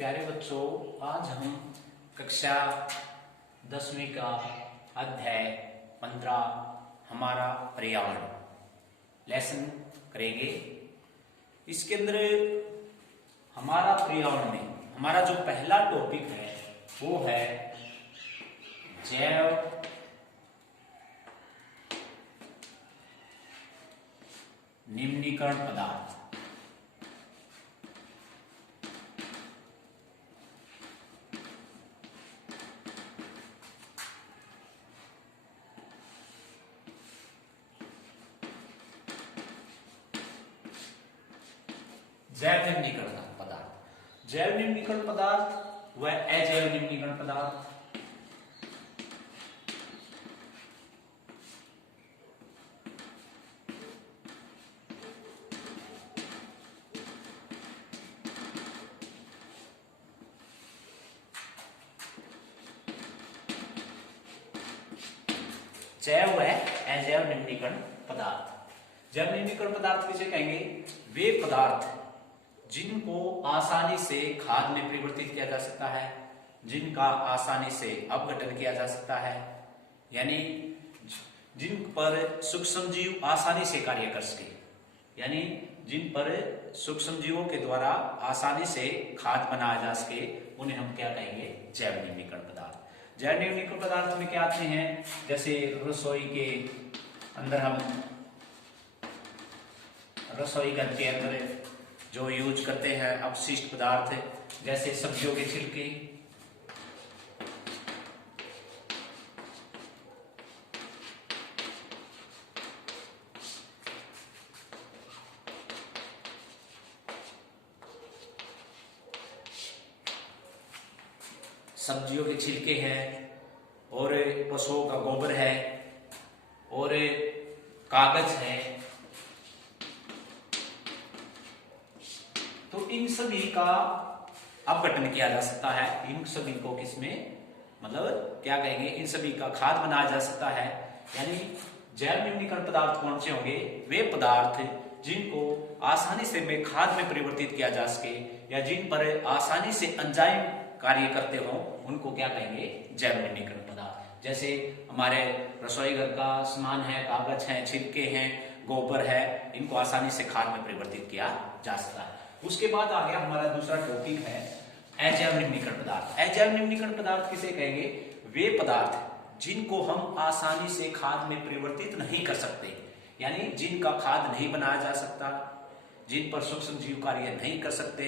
प्यारे बच्चों, आज हम कक्षा 10वीं का अध्याय 15 हमारा पर्यावरण लेसन करेंगे। इसके अंदर हमारा पर्यावरण में हमारा जो पहला टॉपिक है वो है जैव निम्नीकरण पदार्थ। जैव निम्नीकरण पदार्थ, जैव निम्नीकरण पदार्थ व अजैव निम्नीकरण पदार्थ। जैव व अजैव निम्नीकरण पदार्थ। जैव निम्नीकरण पदार्थ किसे कहेंगे? वे पदार्थ जिनको आसानी से खाद में परिवर्तित किया जा सकता है, जिनका आसानी से अपघटन किया जा सकता है, यानी जिन पर सूक्ष्म जीव आसानी से कार्य कर सके, यानी जिन पर सूक्ष्म जीवों के द्वारा आसानी से खाद बनाया जा सके, उन्हें हम क्या कहेंगे? जैव निम्नीकरण पदार्थ। जैव निम्नीकरण पदार्थ में क्या आते हैं? जैसे रसोई के अंदर हम रसोई घर के अंदर जो यूज करते हैं अपशिष्ट पदार्थ, जैसे सब्जियों के छिलके, सब्जियों के छिलके हैं, और पशुओं का गोबर है, और कागज है। तो इन सभी का अपघटन किया जा सकता है। इन सभी को किसमें, मतलब क्या कहेंगे? इन सभी का खाद बनाया जा सकता है। यानी जैव निम्नीकरण पदार्थ कौन से होंगे? वे पदार्थ जिनको आसानी से में खाद में परिवर्तित किया जा सके, या जिन पर आसानी से एंजाइम कार्य करते हो, उनको क्या कहेंगे? जैव निम्नीकरण पदार्थ। जैसे हमारे रसोई घर का सामान है, कागज है, छिलके हैं, गोबर है, इनको आसानी से खाद में परिवर्तित किया जा सकता है। उसके बाद आ गया हमारा दूसरा टॉपिक है अजैव निम्नीकरण पदार्थ। अजैव निम्नीकरण पदार्थ किसे कहेंगे? वे पदार्थ जिनको हम आसानी से खाद में परिवर्तित नहीं कर सकते, यानी जिनका खाद नहीं बनाया जा सकता, जिन पर सूक्ष्म जीव कार्य नहीं कर सकते,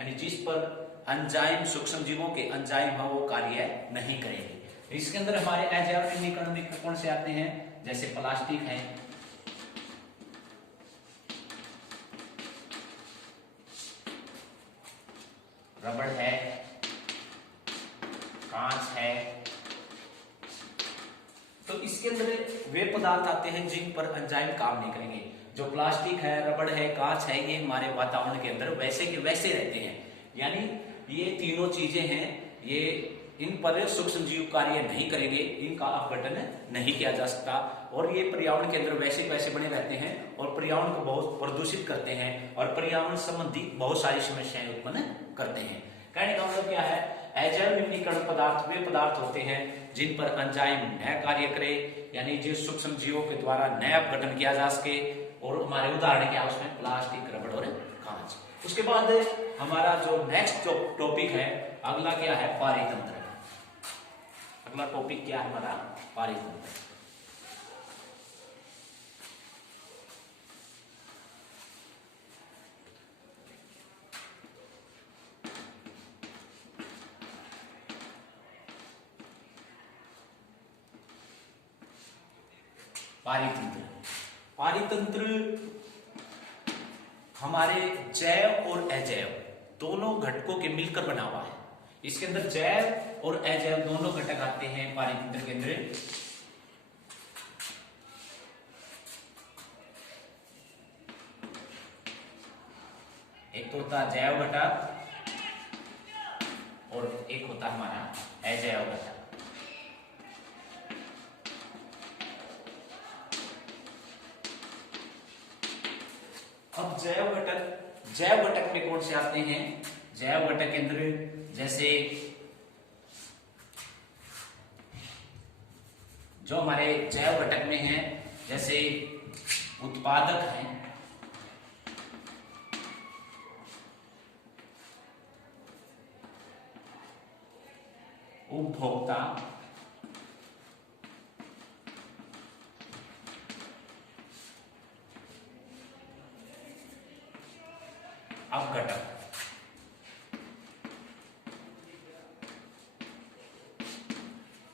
यानी जिस पर एंजाइम सूक्ष्म जीवों के एंजाइम है वो कार्य नहीं करेंगे। इसके अंदर हमारे अजैव निम्नीकरण में कौन से आते हैं? जैसे प्लास्टिक है, रबड़ है, कांच है। तो इसके अंदर वे पदार्थ आते हैं जिन पर एंजाइम काम नहीं करेंगे। जो प्लास्टिक है, रबड़ है, कांच है, ये हमारे वातावरण के अंदर वैसे के वैसे रहते हैं, यानी ये तीनों चीजें हैं, ये इन पर सूक्ष्म जीव कार्य नहीं करेंगे, इनका अपघटन नहीं किया जा सकता, और ये पर्यावरण के अंदर वैसे वैसे बने रहते हैं और पर्यावरण को बहुत प्रदूषित करते हैं और पर्यावरण संबंधी बहुत सारी समस्याएं उत्पन्न करते हैं। कहने का मतलब क्या है? अजैव निम्नीकरण पदार्थ वे पदार्थ होते हैं जिन पर एंजाइम न कार्य करे, यानी जिस सूक्ष्म जीवों के द्वारा न अपघटन किया जा सके, और हमारे उदाहरण क्या उसमें प्लास्टिक, रबड़ और कांच। उसके बाद हमारा जो नेक्स्ट टॉपिक है, अगला क्या है? पारितंत्र। अगला टॉपिक क्या है हमारा? पारितंत्र। पारितंत्र, पारितंत्र हमारे जैव और अजैव दोनों घटकों के मिलकर बना हुआ है। इसके अंदर जैव और अजैव दोनों घटक आते हैं पारितंत्र के अंदर। एक तो होता है जैव घटक और एक होता है हमारा अजैव घटक। अब जैव घटक में कौन से आते हैं? जैव घटक केंद्र जैसे जो हमारे जैव घटक में है, जैसे उत्पादक हैं, उपभोक्ता, अपघटक,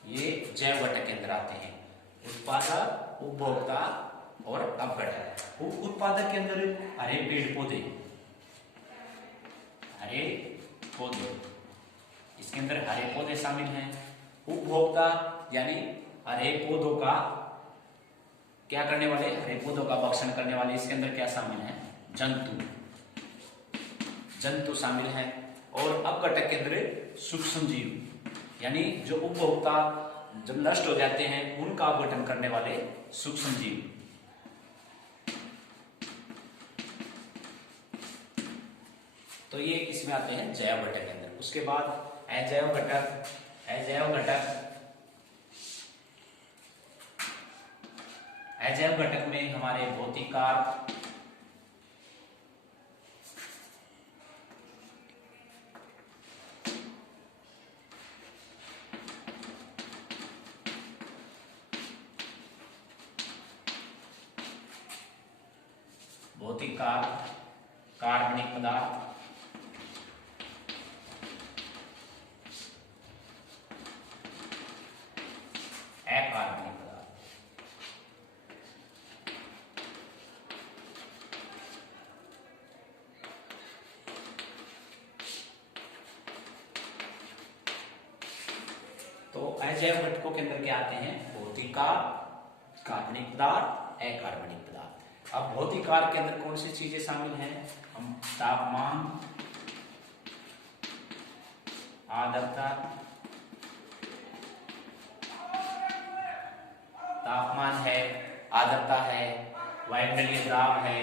ये जैव घटक के अंदर आते हैं। उत्पादक, उपभोक्ता और अपघटक। उत्पादक के अंदर हरे पेड़ पौधे, हरे पौधे, इसके अंदर हरे पौधे शामिल हैं। उपभोक्ता यानी हरे पौधों का क्या करने वाले, हरे पौधों का भक्षण करने वाले, इसके अंदर क्या शामिल है, जंतु, जंतु शामिल हैं। और अपघटक के अंदर सूक्ष्म जीव यानी जो उपभोक्ता जब नष्ट हो जाते हैं उनका अपघटन करने वाले सूक्ष्म जीव। तो ये किसमें आते हैं, जैव घटक के अंदर। उसके बाद अजैव घटक। अजैव घटक, अजैव घटक में हमारे भौतिक कारक, भौतिक कारक, कार्बनिक पदार्थ, अकार्बनिक पदार्थ। तो अजैव घटकों के अंदर क्या आते हैं, भौतिक कारक, कार्बनिक पदार्थ, अकार्बनिक पदार्थ। अब भौतिक कारक के अंदर कौन सी चीजें शामिल हैं, हम तापमान, आर्द्रता, तापमान है, आर्द्रता है, वायुमंडलीय द्राव है,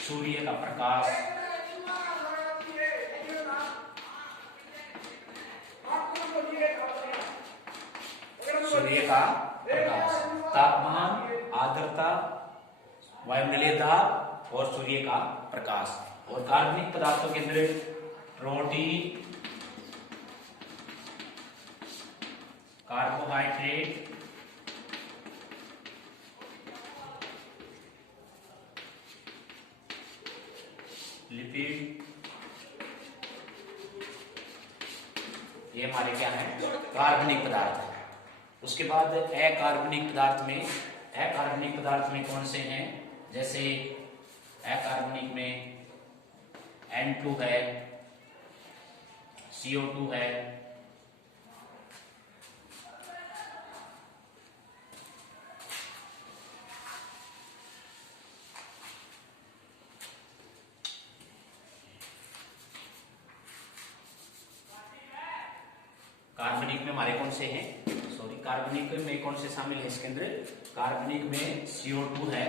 सूर्य का प्रकाश, सूर्य का प्रकाश, तापमान, आर्द्रता, वायुमंडलीय दाब और सूर्य का प्रकाश। और कार्बनिक पदार्थों के अंदर प्रोटीन, कार्बोहाइड्रेट, लिपिड, ये हमारे क्या है, कार्बनिक पदार्थ है। उसके बाद अकार्बनिक पदार्थ में, अकार्बनिक पदार्थ में कौन से हैं, जैसे अकार्बनिक में N2 है, CO2 है, कार्बनिक में हमारे कौन से हैं, सॉरी, कार्बनिक में कौन से शामिल है इसके अंदर, कार्बनिक में CO2 है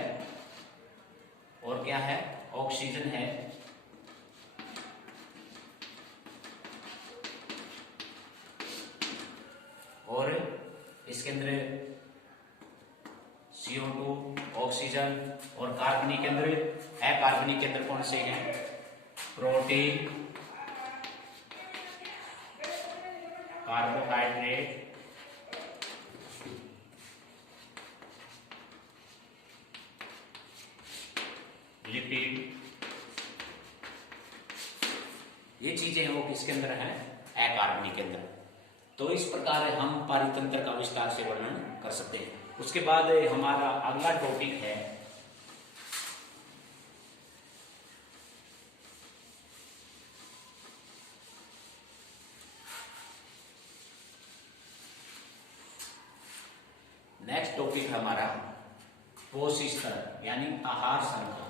और क्या है, ऑक्सीजन है, और इसके अंदर CO2, ऑक्सीजन। और कार्बनिक के अंदर, अकार्बनिक के अंदर कौन से हैं, प्रोटीन, कार्बोहाइड्रेट, लिपिड, ये चीजें हैं वो किसके अंदर है, अकार्बनिक के अंदर। तो इस प्रकार हम पारितंत्र का विस्तार से वर्णन कर सकते हैं। उसके बाद हमारा अगला टॉपिक है नेक्स्ट टॉपिक हमारा पोषी स्तर यानी आहार श्रृंखला।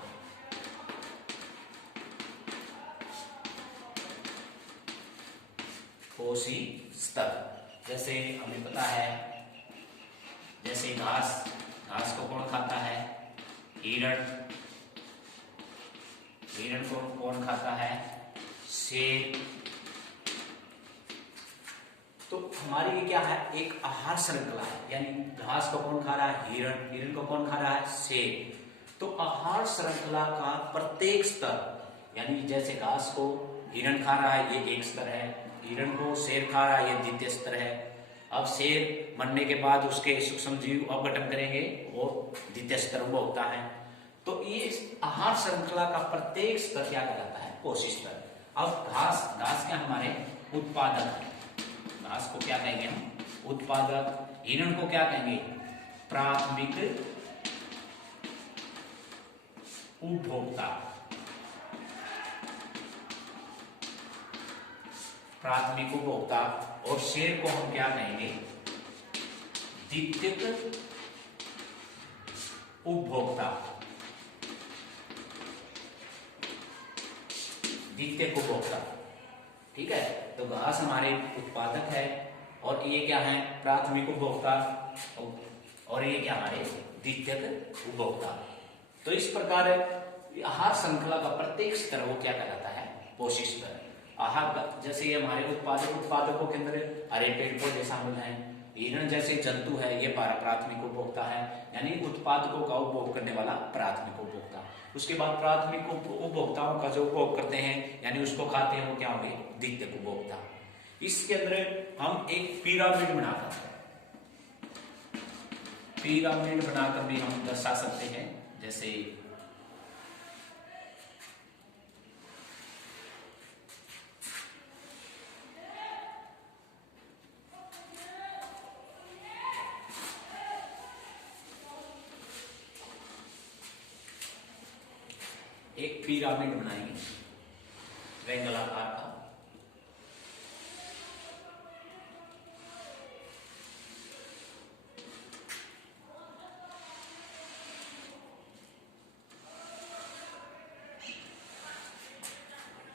पोषी स्तर, जैसे हमें पता है, जैसे घास, घास को कौन खाता है? हिरण। हिरण को कौन खाता है? शेर। तो हमारी ये क्या है? एक आहार श्रृंखला है, यानी घास को कौन खा रहा है? हिरण। हिरण को कौन खा रहा है? शेर। तो आहार श्रृंखला का प्रत्येक स्तर, यानी जैसे घास को हिरण खा रहा है, ये एक स्तर है। हिरण को शेर खा रहा है, ये द्वितीय स्तर है। अब शेर मरने के बाद उसके सूक्ष्म जीव अपघटन करेंगे, वो द्वितीय स्तर वो होता है। तो ये आहार श्रृंखला का प्रत्येक स्तर क्या कहलाता है? कोषी स्तर। अब घास क्या हमारे उत्पादक है, घास को क्या कहेंगे हम? उत्पादक। हिरण को क्या कहेंगे? प्राथमिक उपभोक्ता। प्राथमिक उपभोक्ता। और शेर को हम क्या कहेंगे? द्वितीयक उपभोक्ता। द्वितीयक उपभोक्ता। ठीक है, तो घास हमारे उत्पादक है और ये क्या है? प्राथमिक उपभोक्ता। और ये क्या हमारे? द्वितीयक उपभोक्ता। तो इस प्रकार आहार श्रृंखला का प्रत्येक स्तर वो क्या कहलाता है? पोषी स्तर। आहार जैसे ये हमारे उत्पादकों के अंदर हरे पेड़ पौधे शामिल हैं। हिरण जैसे जंतु है, ये प्राथमिक उपभोक्ता है, यानी उत्पादकों का उपभोग करने वाला प्राथमिक उपभोक्ता। उसके बाद प्राथमिक उपभोक्ताओं का जो उपभोग करते हैं, यानी उसको खाते हैं, वो क्या होंगे? द्वितीयक उपभोक्ता। इसके अंदर हम एक पिरामिड बनाकर भी हम दर्शा सकते हैं। जैसे एक पिरामिड बनाएंगे ट्रायंगल आकार का।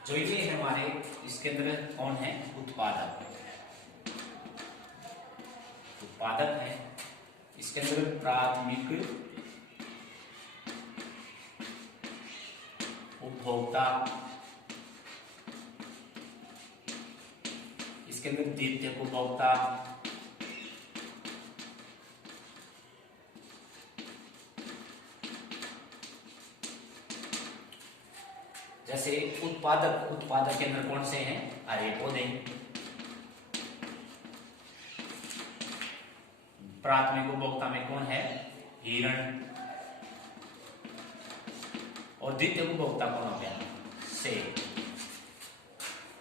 जो ये है हमारे, इसके अंदर कौन है? उत्पादक। उत्पादक है। इसके अंदर प्राथमिक उपभोक्ता, इसके अंदर द्वितीयक उपभोक्ता, जैसे उत्पादक के अंदर कौन से हैं? हरे पौधे। प्राथमिक उपभोक्ता में कौन है? हिरण। और द्वितीय उपभोक्ता कौन हो गया? शेर।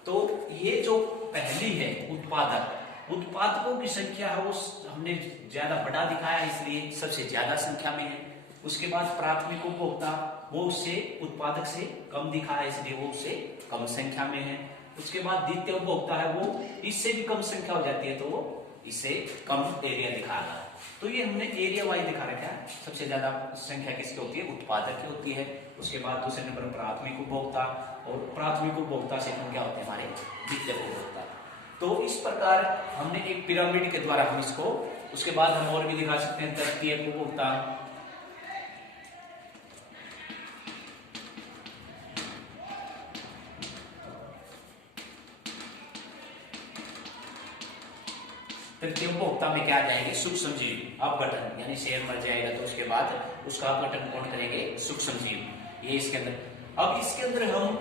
तो ये जो पहली है उत्पादकों की संख्या है, वो हमने ज्यादा बड़ा दिखाया इसलिए सबसे ज्यादा संख्या में है। उसके बाद प्राथमिक उपभोक्ता, वो उससे उत्पादक से कम दिखाया इसलिए वो उससे कम संख्या में है। उसके बाद द्वितीय उपभोक्ता है, वो इससे भी कम संख्या हो जाती है, तो वो इससे कम एरिया दिखाएगा। तो ये हमने एरिया वाइज दिखा रखा है। सबसे ज्यादा संख्या किसकी होती है? उत्पादक की होती है। उसके बाद दूसरे नंबर प्राथमिक उपभोक्ता, और प्राथमिक उपभोक्ता से हम क्या होते हैं? हमारे द्वितीय उपभोक्ता। तो इस प्रकार हमने एक पिरामिड के द्वारा हम इसको, उसके बाद हम और भी दिखा सकते हैं तृतीयक उपभोक्ता। तृतीय उपभोक्ता में क्या जाएंगे? सूक्ष्म जीव अपघटन, यानी शेर मर जाएगा तो उसके बाद उसका अपघटन कौन करेंगे? सूक्ष्म जीव। ये इसके अंदर। अब इसके अंदर हम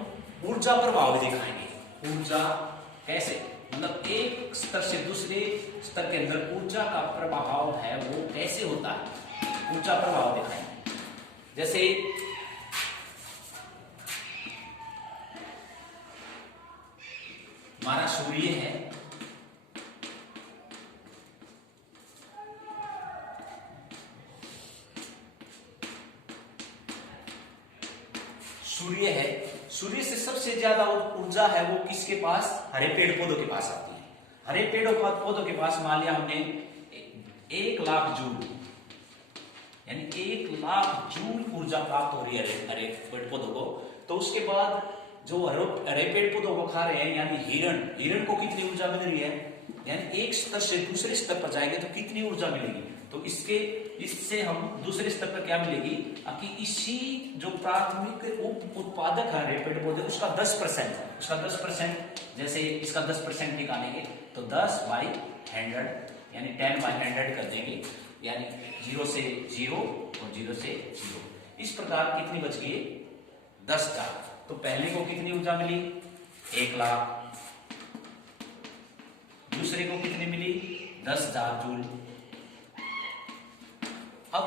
ऊर्जा प्रभाव दिखाएंगे। ऊर्जा कैसे, मतलब एक स्तर से दूसरे स्तर के अंदर ऊर्जा का प्रभाव है वो कैसे होता है? ऊर्जा प्रभाव दिखाएंगे। जैसे हमारा सूर्य है, सूर्य से सबसे ज्यादा ऊर्जा है वो किसके पास? हरे पेड़ पौधों के पास आती है। हरे पेड़ पौधों के पास मान लिया हमने 1 लाख जूल, यानी 1 लाख जूल ऊर्जा प्राप्त हो रही है हरे पेड़ पौधों को। तो उसके बाद जो हरे पेड़ पौधों को खा रहे हैं, यानी हिरण को कितनी ऊर्जा मिल रही है? यानी एक स्तर से दूसरे स्तर पर जाएंगे तो कितनी ऊर्जा मिलेगी? तो इससे हम दूसरे स्तर पर क्या मिलेगी कि इसी जो प्राथमिक उप उत्पादक है पेड़ पौधे उसका 10% है, उसका 10%, जैसे इसका 10% निकालेंगे तो 10/100 यानी 10/100 कर देंगे, यानी 0 से 0 और 0 से 0। इस प्रकार कितनी बच गई 10,000। तो पहले को कितनी ऊर्जा मिली 1 लाख, दूसरे को कितनी मिली 10,000 जूल। अब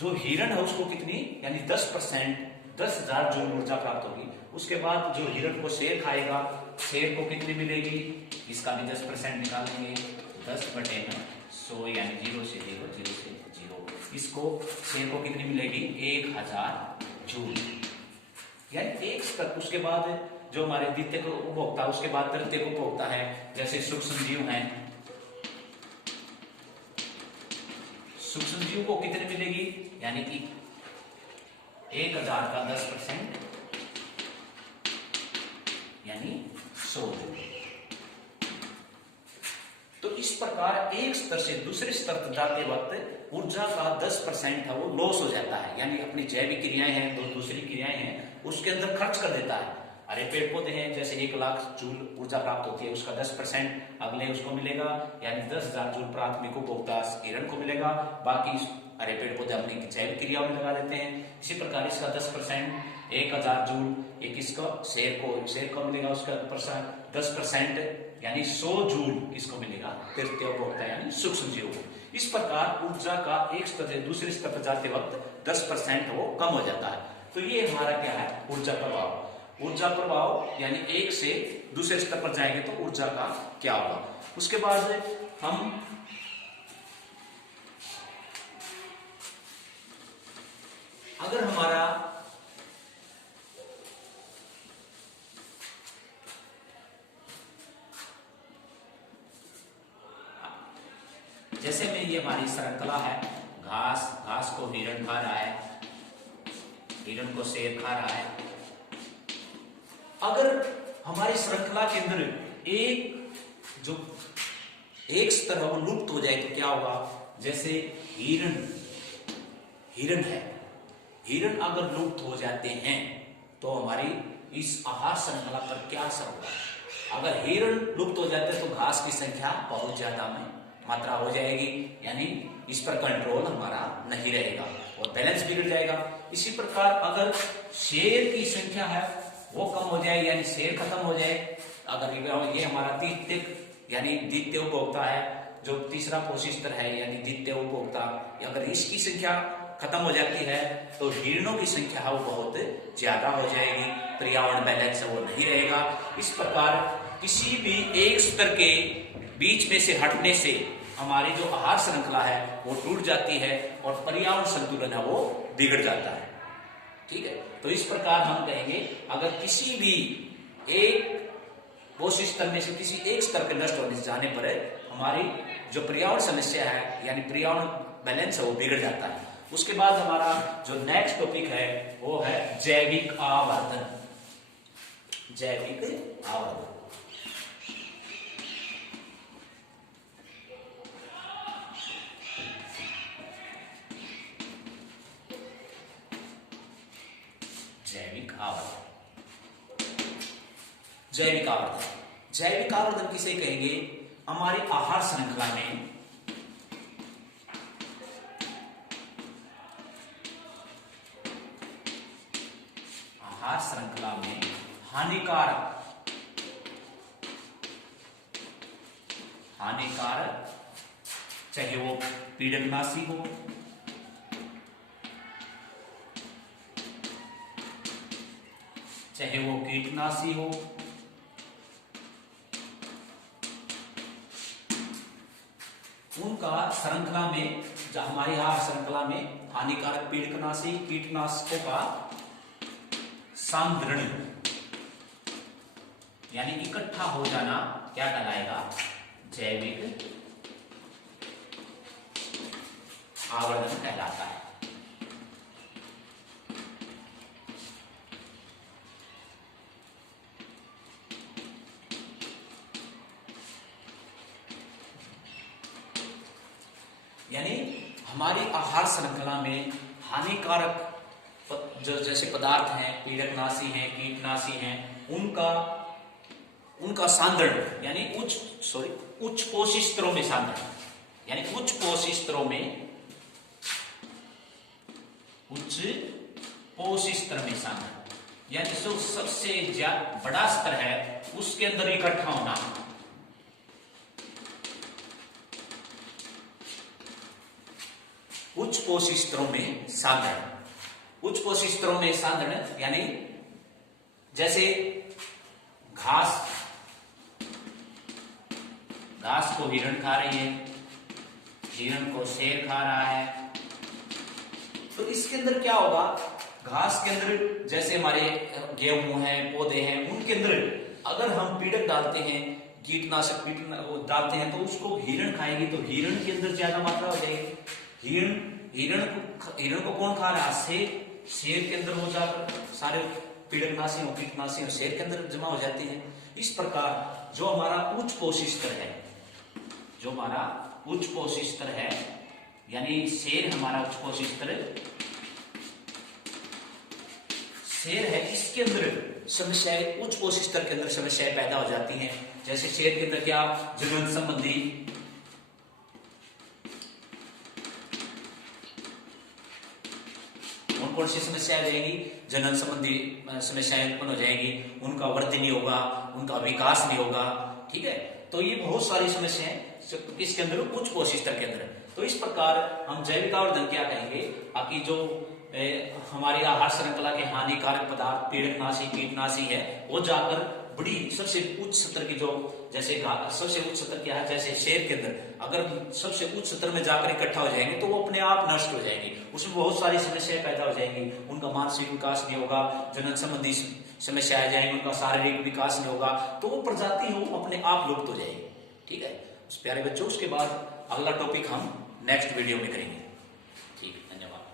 जो हिरण है उसको कितनी यानी 10% 10,000 जूल ऊर्जा प्राप्त होगी। उसके बाद जो हिरण को शेर खाएगा, शेर को कितनी मिलेगी, इसका भी 10% निकालेंगे, 10/100 यानी 0 से 0 0 से 0। इसको शेर को कितनी मिलेगी 1000 जूल, यानी एक स्तर। उसके बाद जो हमारे द्वितीय को उपभोक्ता, उसके बाद तृतीय को उपभोक्ता है, जैसे सूक्ष्म जीव हैं, सूक्ष्म जीव को कितनी मिलेगी यानी कि 1000 का 10% यानी 100 जूल। तो इस प्रकार एक स्तर से दूसरे स्तर तक जाते वक्त ऊर्जा का 10% है वो लॉस हो जाता है, यानी अपनी जैविक क्रियाएं हैं, दूसरी क्रियाएं हैं उसके अंदर खर्च कर देता है। अरे पेड़ पौधे हैं जैसे 1 लाख जूल ऊर्जा प्राप्त होती है, उसका 10% अगले उसको मिलेगा, यानी 10,000 जूल प्राथमिक उपभोक्ता हिरण को मिलेगा, बाकी अरे पेड़ पौधे अपनी जैविक क्रियाओं में लगा देते हैं। इसी प्रकार इसका 10% 1000 जूल, एक इसका शेर को मिलेगा, उसका 10% यानी 100 जूल किसको मिलेगा तृतीय उपभोक्ता यानी सूक्ष्म जीव को। इस प्रकार ऊर्जा का एक स्तर से दूसरे स्तर पर जाते वक्त 10% वो कम हो जाता है। तो ये हमारा क्या है ऊर्जा प्रभाव। ऊर्जा प्रभाव यानी एक से दूसरे स्तर पर जाएंगे तो ऊर्जा का क्या होगा। उसके बाद हम अगर हमारा जैसे में ये हमारी श्रृंखला है, घास को हिरण खा रहा है, हिरण को शेर खा रहा है। अगर हमारी श्रृंखला के अंदर एक स्तर है वो लुप्त हो जाए तो क्या होगा। जैसे हिरण है, हिरण अगर लुप्त हो जाते हैं तो हमारी इस आहार श्रृंखला पर क्या असर होगा। अगर हिरण लुप्त हो जाते हैं तो घास की संख्या बहुत ज्यादा में मात्रा हो जाएगी, यानी इस पर कंट्रोल हमारा नहीं रहेगा और बैलेंस बिगड़ जाएगा। इसी प्रकार अगर शेर की संख्या है वो कम हो जाए यानी शेर खत्म हो जाए, अगर ये हमारा द्वितीय उपभोक्ता है, जो तीसरा पोषी स्तर है यानी द्वितीय उपभोक्ता, अगर इसकी संख्या खत्म हो जाती है तो हिरणों की संख्या है वो बहुत ज्यादा हो जाएगी, पर्यावरण बैलेंस है वो नहीं रहेगा। इस प्रकार किसी भी एक स्तर के बीच में से हटने से हमारी जो आहार श्रृंखला है वो टूट जाती है और पर्यावरण संतुलन है वो बिगड़ जाता है। ठीक है, तो इस प्रकार हम कहेंगे अगर किसी भी एक पोषी स्तर में से किसी एक स्तर के नष्ट होने जाने पर हमारी जो पर्यावरण समस्या है यानी पर्यावरण बैलेंस है वो बिगड़ जाता है। उसके बाद हमारा जो नेक्स्ट टॉपिक है वो है जैविक आवर्धन। जैविक आवर्धन जैविक आवर्धन किसे कहेंगे। हमारी आहार श्रृंखला में हानिकारक चाहे वो पीड़कनाशी हो, चाहे वो कीटनाशी हो, उनका श्रृंखला में हमारी आहार श्रृंखला में हानिकारक पीड़कनाशी कीटनाशकों का सांद्रण यानी इकट्ठा हो जाना क्या कहलाएगा जैविक आवर्धन कहलाता है। यानी हमारी आहार श्रृंखला में हानिकारक जो जैसे पदार्थ हैं, पीड़कनाशी हैं, कीटनाशी हैं, उनका सांद्रण यानी उच्च पोषी स्तरों में सांद्रण, यानी उच्च पोषी स्तरों में सांद्रण, यानी जो सबसे ज्यादा बड़ा स्तर है उसके अंदर इकट्ठा होना। उच्च पोषी स्तरों में सांद्रण, उच्च पोषी स्तरों में सांद्रण यानी जैसे घास को हिरण खा रही है, हिरण को शेर खा रहा है, तो इसके अंदर क्या होगा, घास के अंदर जैसे हमारे गेहूं है, पौधे हैं, उनके अंदर अगर हम पीड़क डालते हैं, कीटनाशक डालते हैं, तो उसको हिरण खाएगी, तो हिरण के अंदर ज्यादा मात्रा हो जाएगी। हिरण को कौन खा रहा है, शेर के अंदर हो जाकर सारे पीड़कनाशी और कीटनाशी शेर के अंदर जमा हो जाते हैं। इस प्रकार जो हमारा उच्च पोषी स्तर है, जो हमारा उच्च पोषी स्तर है, यानी शेर हमारा उच्च पोषी स्तर शेर है, इसके अंदर समस्याएं, उच्च पोषी स्तर के अंदर समस्याएं पैदा हो जाती हैं। जैसे शेर के अंदर क्या, जनन संबंधी कौन सी समस्या आ जाएगी, जनन संबंधी समस्याएं उत्पन्न हो जाएगी, उनका वृद्धि नहीं होगा, उनका विकास नहीं होगा, ठीक है। तो ये बहुत सारी समस्याएं इसके अंदर उच्च पोषी स्तर के अंदर। तो इस प्रकार हम जैविक आवर्धन क्या कहेंगे, ताकि जो हमारी आहार श्रृंखला के हानिकारक पदार्थ, पीड़कनाशी, कीटनाशी है, वो जाकर बड़ी सबसे उच्च स्तर की जो जैसे सबसे उच्च स्तर क्या है, जैसे शेर के अंदर अगर सबसे उच्च स्तर में जाकर इकट्ठा हो जाएंगे तो वो अपने आप नष्ट हो जाएंगे, उसमें बहुत सारी समस्याएं पैदा हो जाएंगी, उनका मानसिक विकास नहीं होगा, जनन संबंधी समस्याएं जाएंगी, उनका शारीरिक विकास नहीं होगा, तो वो प्रजाति हो अपने आप लुप्त हो जाएगी, ठीक है। प्यारे बच्चों, उसके बाद अगला टॉपिक हम नेक्स्ट वीडियो में करेंगे। ठीक है, धन्यवाद।